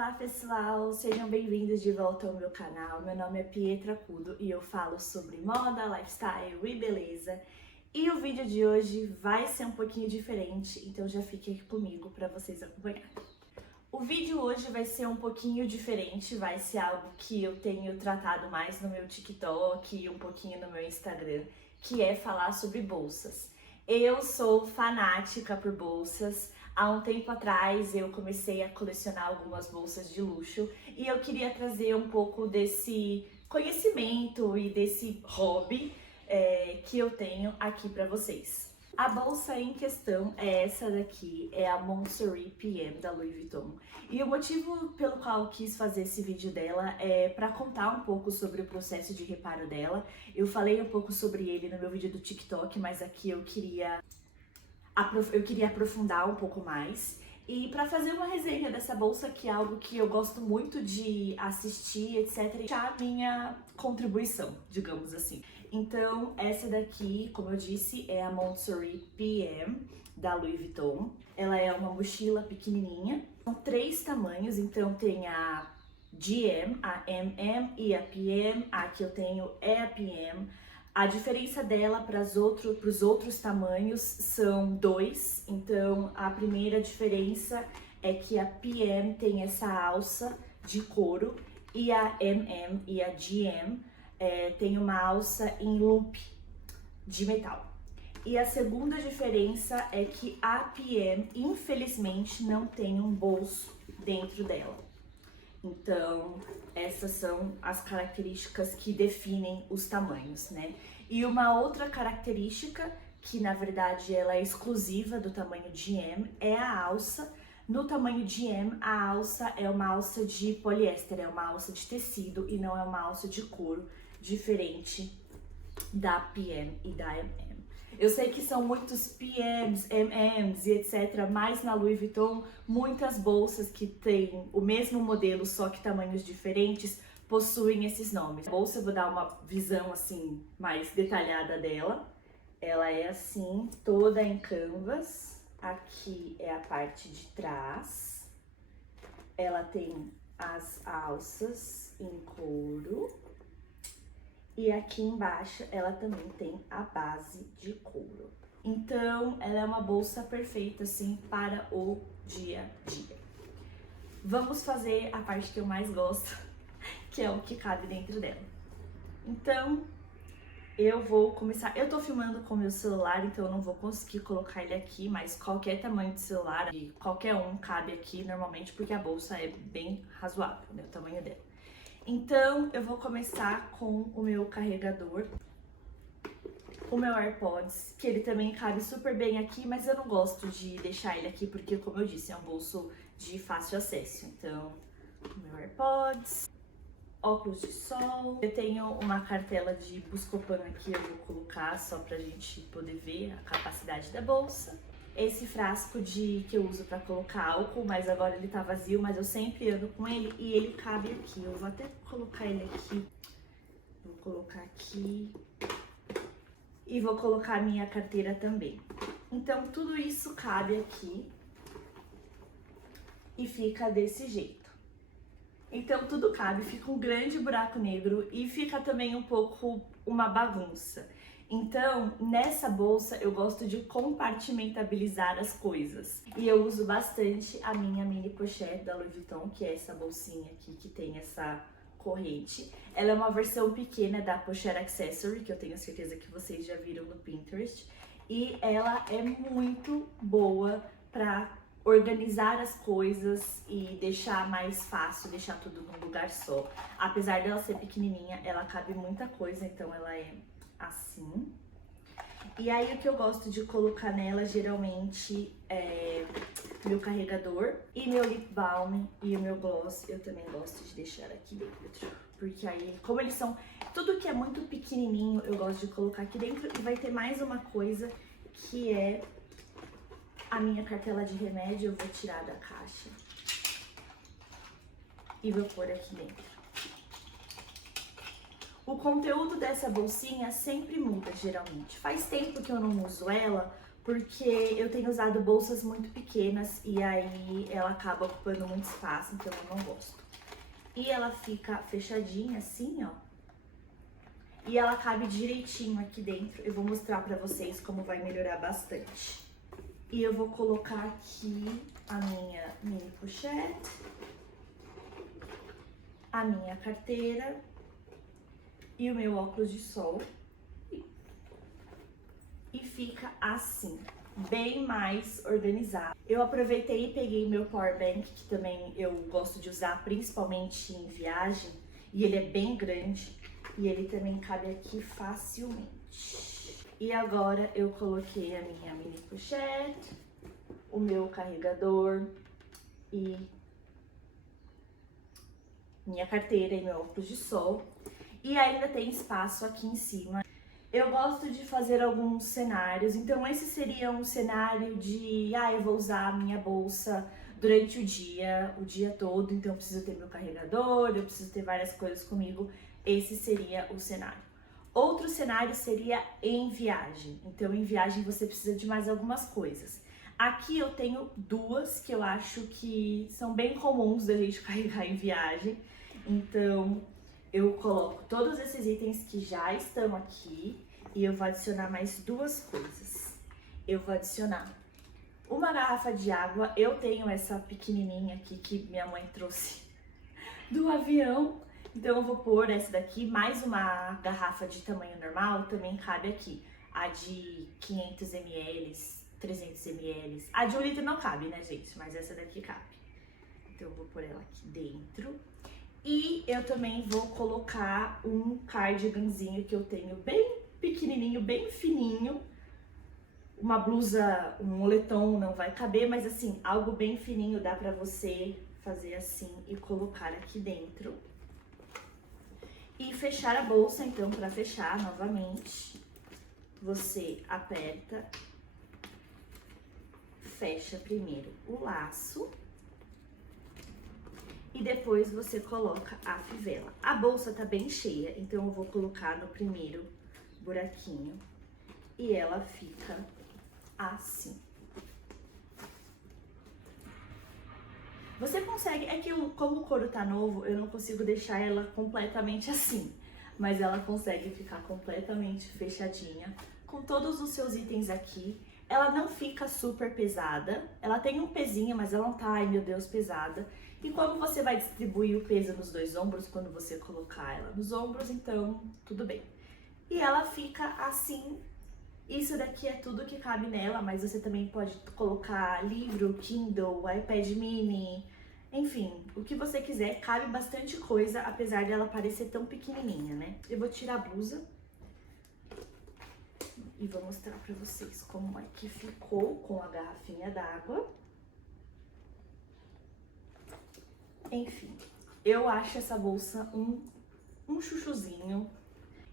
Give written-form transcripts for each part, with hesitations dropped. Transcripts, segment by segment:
Olá pessoal, sejam bem-vindos de volta ao meu canal. Meu nome é Pietra Cudo e eu falo sobre moda, lifestyle e beleza. E o vídeo de hoje vai ser um pouquinho diferente, então já fique aqui comigo para vocês acompanharem. O vídeo hoje vai ser um pouquinho diferente, vai ser algo que eu tenho tratado mais no meu TikTok e um pouquinho no meu Instagram, que é falar sobre bolsas. Eu sou fanática por bolsas. Há um tempo atrás eu comecei a colecionar algumas bolsas de luxo e eu queria trazer um pouco desse conhecimento e desse hobby que eu tenho aqui para vocês. A bolsa em questão é essa daqui, é a Monsory PM da Louis Vuitton. E o motivo pelo qual eu quis fazer esse vídeo dela é para contar um pouco sobre o processo de reparo dela. Eu falei um pouco sobre ele no meu vídeo do TikTok, mas aqui eu queria aprofundar um pouco mais. E para fazer uma resenha dessa bolsa, que é algo que eu gosto muito de assistir, etc, e deixar a minha contribuição, digamos assim. Então, essa daqui, como eu disse, é a Monsory PM da Louis Vuitton. Ela é uma mochila pequenininha. São 3 tamanhos, então tem a GM, a MM e a PM. A que eu tenho é a PM. A diferença dela para os outros tamanhos são 2. Então, a primeira diferença é que a PM tem essa alça de couro e a MM e a GM tem uma alça em loop de metal. E a segunda diferença é que a PM, infelizmente, não tem um bolso dentro dela. Então, essas são as características que definem os tamanhos, né? E uma outra característica, que na verdade ela é exclusiva do tamanho de M, é a alça. No tamanho de M, a alça é uma alça de poliéster, é uma alça de tecido e não é uma alça de couro, diferente da PM e da MM. Eu sei que são muitos PMs, MMs e etc, mas na Louis Vuitton, muitas bolsas que têm o mesmo modelo, só que tamanhos diferentes, possuem esses nomes. A bolsa, eu vou dar uma visão assim, mais detalhada dela. Ela é assim, toda em canvas. Aqui é a parte de trás. Ela tem as alças em couro. E aqui embaixo ela também tem a base de couro. Então, ela é uma bolsa perfeita, assim, para o dia a dia. Vamos fazer a parte que eu mais gosto, que é o que cabe dentro dela. Então, eu vou começar... Eu tô filmando com o meu celular, então eu não vou conseguir colocar ele aqui, mas qualquer tamanho de celular, qualquer um cabe aqui normalmente, porque a bolsa é bem razoável, né, o tamanho dela. Então, eu vou começar com o meu carregador, o meu AirPods, que ele também cabe super bem aqui, mas eu não gosto de deixar ele aqui porque, como eu disse, é um bolso de fácil acesso. Então, o meu AirPods, óculos de sol. Eu tenho uma cartela de Buscopan aqui, eu vou colocar só pra gente poder ver a capacidade da bolsa. Esse frasco que eu uso para colocar álcool, mas agora ele tá vazio, mas eu sempre ando com ele e ele cabe aqui. Eu vou até colocar ele aqui. Vou colocar aqui. E vou colocar a minha carteira também. Então, tudo isso cabe aqui. E fica desse jeito. Então, tudo cabe, fica um grande buraco negro e fica também um pouco uma bagunça. Então, nessa bolsa eu gosto de compartimentalizar as coisas. E eu uso bastante a minha mini pochette da Louis Vuitton, que é essa bolsinha aqui que tem essa corrente. Ela é uma versão pequena da Pochette Accessory, que eu tenho certeza que vocês já viram no Pinterest. E ela é muito boa para organizar as coisas e deixar mais fácil, deixar tudo num lugar só. Apesar dela ser pequenininha, ela cabe muita coisa, então ela é assim. E aí o que eu gosto de colocar nela geralmente é meu carregador e meu lip balm e o meu gloss. Eu também gosto de deixar aqui dentro, porque aí, como eles são tudo que é muito pequenininho, eu gosto de colocar aqui dentro. E vai ter mais uma coisa que é a minha cartela de remédio. Eu vou tirar da caixa e vou pôr aqui dentro. O conteúdo dessa bolsinha sempre muda, geralmente. Faz tempo que eu não uso ela, porque eu tenho usado bolsas muito pequenas e aí ela acaba ocupando muito espaço, então eu não gosto. E ela fica fechadinha assim, ó. E ela cabe direitinho aqui dentro. Eu vou mostrar pra vocês como vai melhorar bastante. E eu vou colocar aqui a minha mini pochete, a minha carteira e o meu óculos de sol. E fica assim, bem mais organizado. Eu aproveitei e peguei meu power bank, que também eu gosto de usar, principalmente em viagem. E ele é bem grande e ele também cabe aqui facilmente. E agora eu coloquei a minha mini pochete, o meu carregador e minha carteira e meu óculos de sol. E ainda tem espaço aqui em cima. Eu gosto de fazer alguns cenários, então esse seria um cenário de, eu vou usar a minha bolsa durante o dia todo, então eu preciso ter meu carregador, eu preciso ter várias coisas comigo, esse seria o cenário. Outro cenário seria em viagem, então em viagem você precisa de mais algumas coisas. Aqui eu tenho duas que eu acho que são bem comuns da gente carregar em viagem, então eu coloco todos esses itens que já estão aqui e eu vou adicionar mais duas coisas. Eu vou adicionar uma garrafa de água. Eu tenho essa pequenininha aqui que minha mãe trouxe do avião. Então eu vou pôr essa daqui, mais uma garrafa de tamanho normal, também cabe aqui. A de 500 ml, 300 ml. A de 1 litro não cabe, né, gente? Mas essa daqui cabe. Então eu vou pôr ela aqui dentro. E eu também vou colocar um cardiganzinho que eu tenho bem pequenininho, bem fininho. Uma blusa, um moletom não vai caber, mas assim, algo bem fininho dá pra você fazer assim e colocar aqui dentro. E fechar a bolsa, então, pra fechar novamente, você aperta, fecha primeiro o laço. E depois você coloca a fivela. A bolsa tá bem cheia, então eu vou colocar no primeiro buraquinho. E ela fica assim. Você consegue, como o couro tá novo, eu não consigo deixar ela completamente assim. Mas ela consegue ficar completamente fechadinha, com todos os seus itens aqui. Ela não fica super pesada, ela tem um pezinho, mas ela não tá, ai meu Deus, pesada. E como você vai distribuir o peso nos dois ombros, quando você colocar ela nos ombros, então tudo bem. E ela fica assim, isso daqui é tudo que cabe nela, mas você também pode colocar livro, Kindle, iPad mini, enfim, o que você quiser, cabe bastante coisa, apesar dela parecer tão pequenininha, né? Eu vou tirar a blusa e vou mostrar pra vocês como é que ficou com a garrafinha d'água. Enfim, eu acho essa bolsa um chuchuzinho.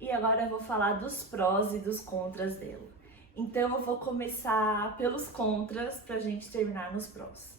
E agora eu vou falar dos prós e dos contras dela. Então eu vou começar pelos contras pra gente terminar nos prós.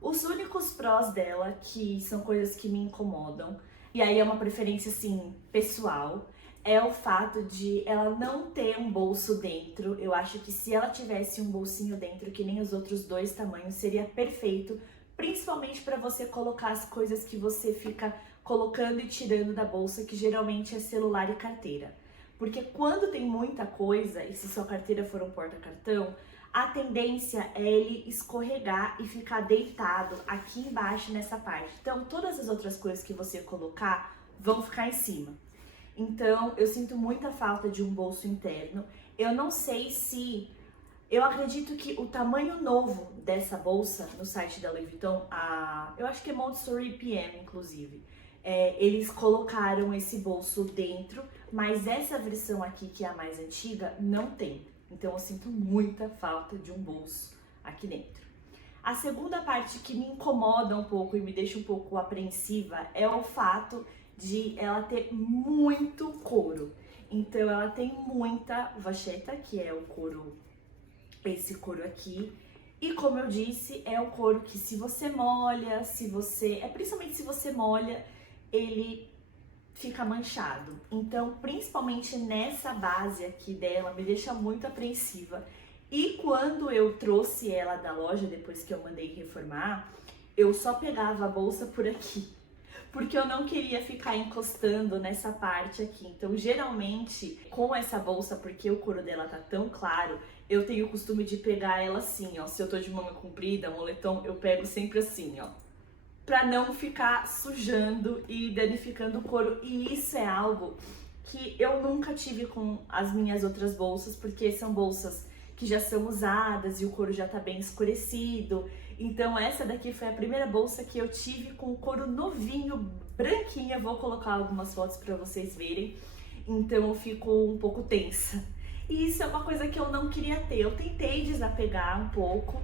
Os únicos prós dela, que são coisas que me incomodam, e aí é uma preferência assim, pessoal, é o fato de ela não ter um bolso dentro. Eu acho que se ela tivesse um bolsinho dentro, que nem os outros dois tamanhos, seria perfeito. Principalmente para você colocar as coisas que você fica colocando e tirando da bolsa, que geralmente é celular e carteira. Porque quando tem muita coisa, e se sua carteira for um porta-cartão, a tendência é ele escorregar e ficar deitado aqui embaixo nessa parte. Então, todas as outras coisas que você colocar vão ficar em cima. Então, eu sinto muita falta de um bolso interno. Eu não sei se... Eu acredito que o tamanho novo dessa bolsa no site da Louis Vuitton, eu acho que é Montessori PM, inclusive, eles colocaram esse bolso dentro, mas essa versão aqui, que é a mais antiga, não tem. Então eu sinto muita falta de um bolso aqui dentro. A segunda parte que me incomoda um pouco e me deixa um pouco apreensiva é o fato de ela ter muito couro. Então ela tem muita vacheta, que é o couro, esse couro aqui. E como eu disse, é um couro que se você molha, principalmente se você molha, ele fica manchado. Então, principalmente nessa base aqui dela, me deixa muito apreensiva. E quando eu trouxe ela da loja, depois que eu mandei reformar, eu só pegava a bolsa por aqui, porque eu não queria ficar encostando nessa parte aqui. Então, geralmente, com essa bolsa, porque o couro dela tá tão claro, eu tenho o costume de pegar ela assim, ó. Se eu tô de manga comprida, moletom, eu pego sempre assim, ó, pra não ficar sujando e danificando o couro. E isso é algo que eu nunca tive com as minhas outras bolsas, porque são bolsas que já são usadas e o couro já tá bem escurecido. Então essa daqui foi a primeira bolsa que eu tive com o couro novinho, branquinha. Vou colocar algumas fotos para vocês verem. Então eu fico um pouco tensa. E isso é uma coisa que eu não queria ter. Eu tentei desapegar um pouco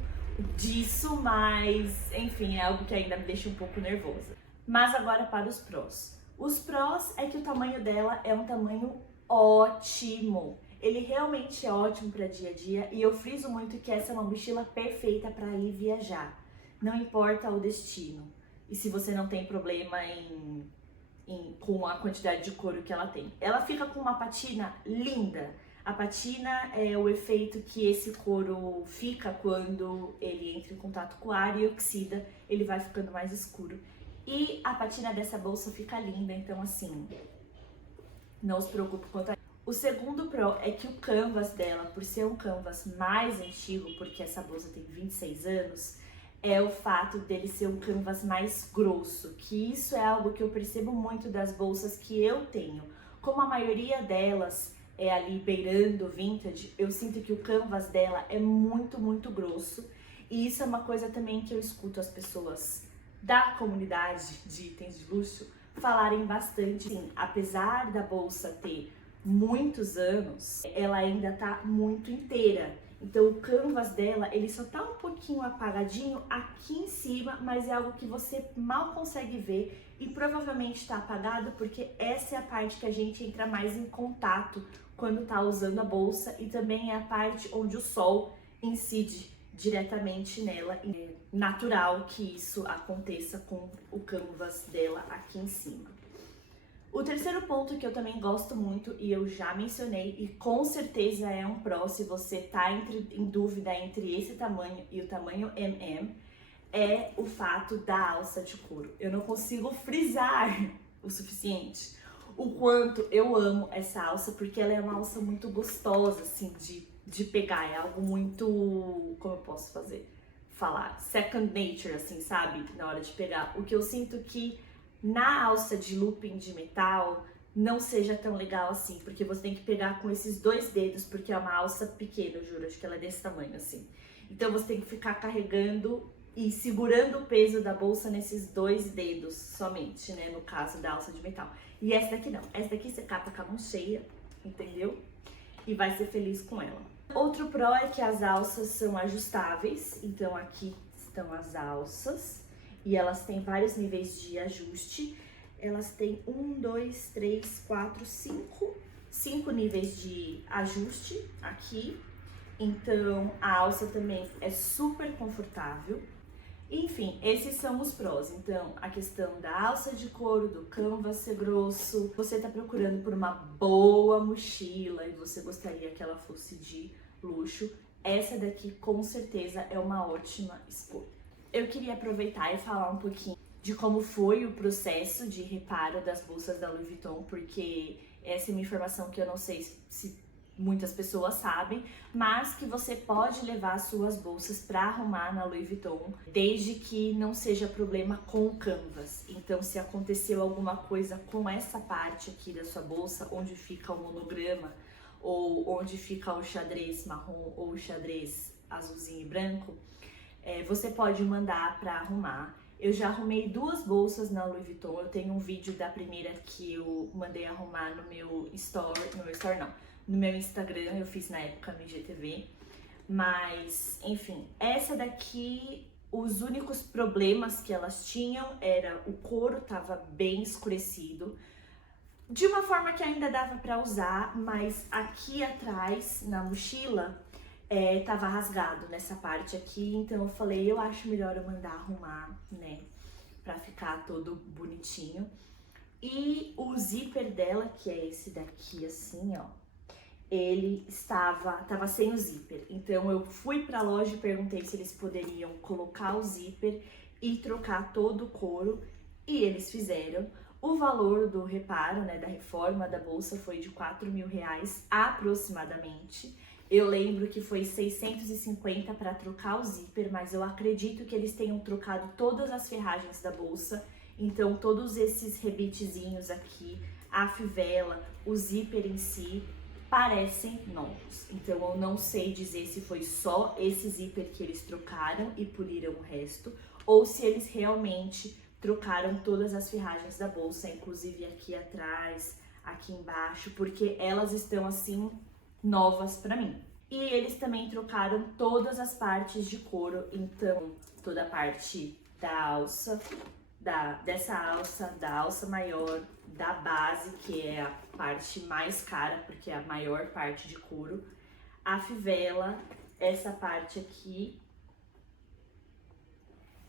disso, mas enfim, é algo que ainda me deixa um pouco nervosa. Mas agora para os prós. Os prós é que o tamanho dela é um tamanho ótimo. Ele realmente é ótimo para dia a dia e eu friso muito que essa é uma mochila perfeita para ir viajar. Não importa o destino. E se você não tem problema com a quantidade de couro que ela tem. Ela fica com uma patina linda. A patina é o efeito que esse couro fica quando ele entra em contato com o ar e oxida, ele vai ficando mais escuro. E a patina dessa bolsa fica linda, então assim, não se preocupe quanto a... O segundo pró é que o canvas dela, por ser um canvas mais antigo, porque essa bolsa tem 26 anos, é o fato dele ser um canvas mais grosso, que isso é algo que eu percebo muito das bolsas que eu tenho. Como a maioria delas é ali beirando vintage, eu sinto que o canvas dela é muito grosso. E isso é uma coisa também que eu escuto as pessoas da comunidade de itens de luxo falarem bastante. Sim, apesar da bolsa ter muitos anos, ela ainda tá muito inteira. Então o canvas dela, ele só tá um pouquinho apagadinho aqui em cima, mas é algo que você mal consegue ver e provavelmente tá apagado porque essa é a parte que a gente entra mais em contato quando tá usando a bolsa e também é a parte onde o sol incide diretamente nela. É natural que isso aconteça com o canvas dela aqui em cima. O terceiro ponto que eu também gosto muito e eu já mencionei e com certeza é um pró se você tá em dúvida entre esse tamanho e o tamanho MM, é o fato da alça de couro. Eu não consigo frisar o suficiente o quanto eu amo essa alça, porque ela é uma alça muito gostosa, assim, de pegar. É algo muito, como eu posso falar, second nature, assim, sabe? Na hora de pegar. O que eu sinto que na alça de looping de metal não seja tão legal assim, porque você tem que pegar com esses dois dedos, porque é uma alça pequena, eu juro, acho que ela é desse tamanho, assim. Então você tem que ficar carregando e segurando o peso da bolsa nesses dois dedos somente, né, no caso da alça de metal. E essa daqui não, essa daqui você cata com a mão cheia, entendeu? E vai ser feliz com ela. Outro pró é que as alças são ajustáveis, então aqui estão as alças e elas têm vários níveis de ajuste. Elas têm 1, 2, 3, 4, 5 níveis de ajuste aqui. Então a alça também é super confortável. Enfim, esses são os prós. Então, a questão da alça de couro, do canvas ser grosso. Você tá procurando por uma boa mochila e você gostaria que ela fosse de luxo, essa daqui com certeza é uma ótima escolha. Eu queria aproveitar e falar um pouquinho de como foi o processo de reparo das bolsas da Louis Vuitton, porque essa é uma informação que eu não sei se muitas pessoas sabem, mas que você pode levar suas bolsas para arrumar na Louis Vuitton, desde que não seja problema com o canvas. Então, se aconteceu alguma coisa com essa parte aqui da sua bolsa, onde fica o monograma, ou onde fica o xadrez marrom ou o xadrez azulzinho e branco, você pode mandar para arrumar. Eu já arrumei 2 bolsas na Louis Vuitton, eu tenho um vídeo da primeira que eu mandei arrumar no meu no meu Instagram, eu fiz na época no IGTV, mas enfim, essa daqui, os únicos problemas que elas tinham era o couro tava bem escurecido, de uma forma que ainda dava para usar, mas aqui atrás, na mochila, tava rasgado nessa parte aqui, então eu falei, eu acho melhor eu mandar arrumar, né, pra ficar todo bonitinho. E o zíper dela, que é esse daqui assim, ó, ele estava sem o zíper. Então eu fui pra loja e perguntei se eles poderiam colocar o zíper e trocar todo o couro, e eles fizeram. O valor do reparo, né, da reforma da bolsa foi de R$ 4.000 aproximadamente. Eu lembro que foi 650 para trocar o zíper, mas eu acredito que eles tenham trocado todas as ferragens da bolsa. Então todos esses rebitezinhos aqui, a fivela, o zíper em si, parecem novos. Então eu não sei dizer se foi só esse zíper que eles trocaram e poliram o resto, ou se eles realmente trocaram todas as ferragens da bolsa, inclusive aqui atrás, aqui embaixo, porque elas estão assim novas pra mim. E eles também trocaram todas as partes de couro, então toda a parte da alça, dessa alça, da alça maior, da base, que é a parte mais cara, porque é a maior parte de couro, a fivela, essa parte aqui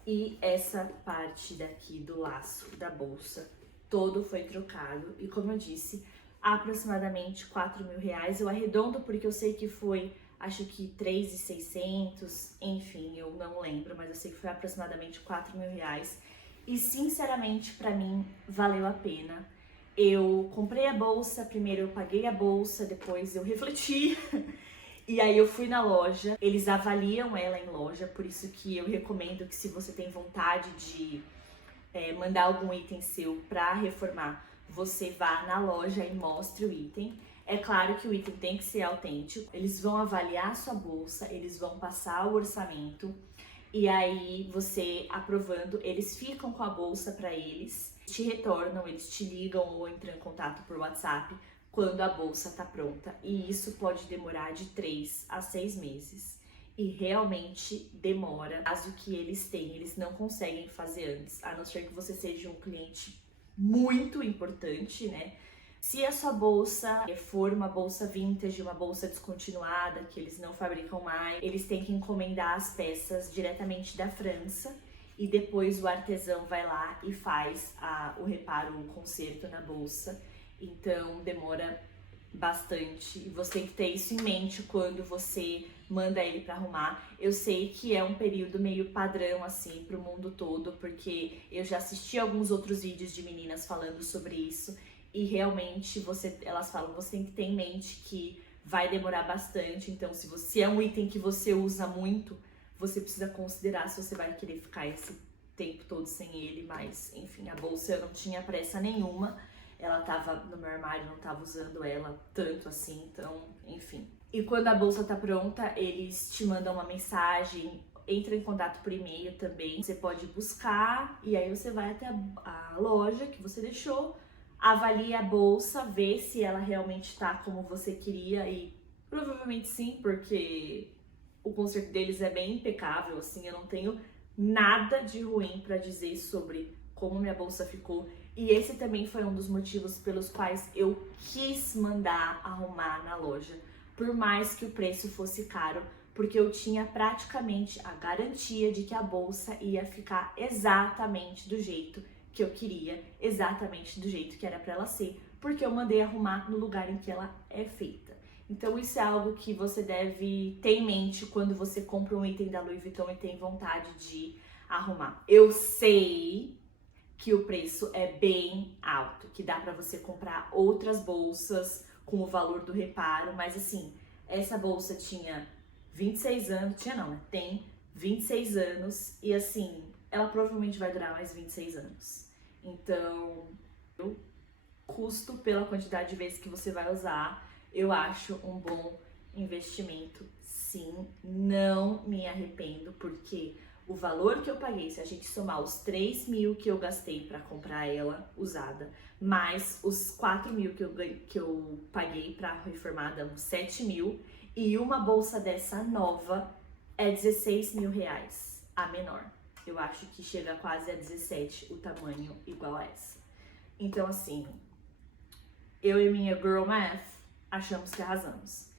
e essa parte daqui do laço da bolsa, todo foi trocado. E como eu disse, aproximadamente R$ 4.000. Eu arredondo porque eu sei que foi, acho que 3.600, enfim, eu não lembro, mas eu sei que foi aproximadamente R$ 4.000. E sinceramente, pra mim, valeu a pena. Eu comprei a bolsa, primeiro eu paguei a bolsa, depois eu refleti. E aí eu fui na loja, eles avaliam ela em loja, por isso que eu recomendo que se você tem vontade de mandar algum item seu pra reformar, você vá na loja e mostre o item. É claro que o item tem que ser autêntico, eles vão avaliar a sua bolsa, eles vão passar o orçamento, e aí você aprovando, eles ficam com a bolsa pra eles, te retornam, eles te ligam ou entram em contato por WhatsApp quando a bolsa tá pronta, e isso pode demorar de 3 a 6 meses. E realmente demora, caso que eles têm, eles não conseguem fazer antes, a não ser que você seja um cliente muito importante, né? Se a sua bolsa for uma bolsa vintage, uma bolsa descontinuada, que eles não fabricam mais, eles têm que encomendar as peças diretamente da França, e depois o artesão vai lá e faz o reparo, o conserto na bolsa. Então demora bastante, e você tem que ter isso em mente quando você manda ele para arrumar. Eu sei que é um período meio padrão assim pro mundo todo, porque eu já assisti alguns outros vídeos de meninas falando sobre isso, e realmente elas falam, você tem que ter em mente que vai demorar bastante. Então se é um item que você usa muito, você precisa considerar se você vai querer ficar esse tempo todo sem ele. Mas enfim, a bolsa eu não tinha pressa nenhuma, ela tava no meu armário, não tava usando ela tanto assim, então, enfim. E quando a bolsa tá pronta, eles te mandam uma mensagem, entra em contato por e-mail também. Você pode buscar, e aí você vai até a loja que você deixou, avalia a bolsa, vê se ela realmente tá como você queria, e provavelmente sim, porque o conserto deles é bem impecável, assim, eu não tenho nada de ruim pra dizer sobre como minha bolsa ficou. E esse também foi um dos motivos pelos quais eu quis mandar arrumar na loja, por mais que o preço fosse caro, porque eu tinha praticamente a garantia de que a bolsa ia ficar exatamente do jeito que eu queria, exatamente do jeito que era para ela ser, porque eu mandei arrumar no lugar em que ela é feita. Então isso é algo que você deve ter em mente quando você compra um item da Louis Vuitton e tem vontade de arrumar. Eu sei que o preço é bem alto, que dá pra você comprar outras bolsas com o valor do reparo, mas assim, essa bolsa tinha 26 anos, tinha não, né? Tem 26 anos, e assim, ela provavelmente vai durar mais 26 anos. Então, o custo pela quantidade de vezes que você vai usar, eu acho um bom investimento, sim. Não me arrependo, porque o valor que eu paguei, se a gente somar os 3.000 que eu gastei para comprar ela usada, mais os 4.000 que eu paguei para reformar, dão 7.000, e uma bolsa dessa nova é R$ 16.000, a menor. Eu acho que chega quase a 17 o tamanho igual a essa. Então assim, eu e minha girl math achamos que arrasamos.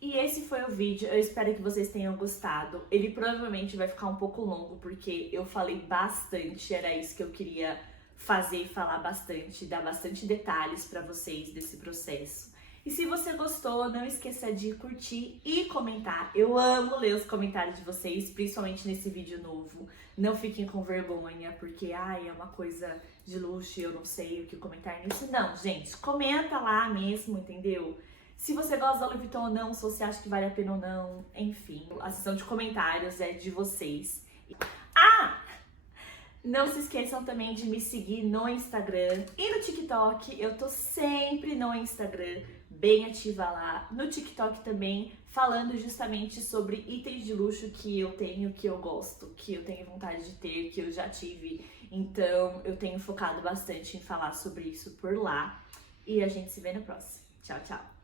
E esse foi o vídeo, eu espero que vocês tenham gostado. Ele provavelmente vai ficar um pouco longo, porque eu falei bastante, era isso que eu queria fazer, falar bastante, dar bastante detalhes pra vocês desse processo. E se você gostou, não esqueça de curtir e comentar. Eu amo ler os comentários de vocês, principalmente nesse vídeo novo. Não fiquem com vergonha, porque é uma coisa de luxo e eu não sei o que comentar nisso. Não, gente, comenta lá mesmo, entendeu? Se você gosta da Louis Vuitton ou não, se você acha que vale a pena ou não, enfim. A seção de comentários é de vocês. Não se esqueçam também de me seguir no Instagram e no TikTok. Eu tô sempre no Instagram, bem ativa lá. No TikTok também, falando justamente sobre itens de luxo que eu tenho, que eu gosto, que eu tenho vontade de ter, que eu já tive. Então, eu tenho focado bastante em falar sobre isso por lá. E a gente se vê no próximo. Tchau, tchau!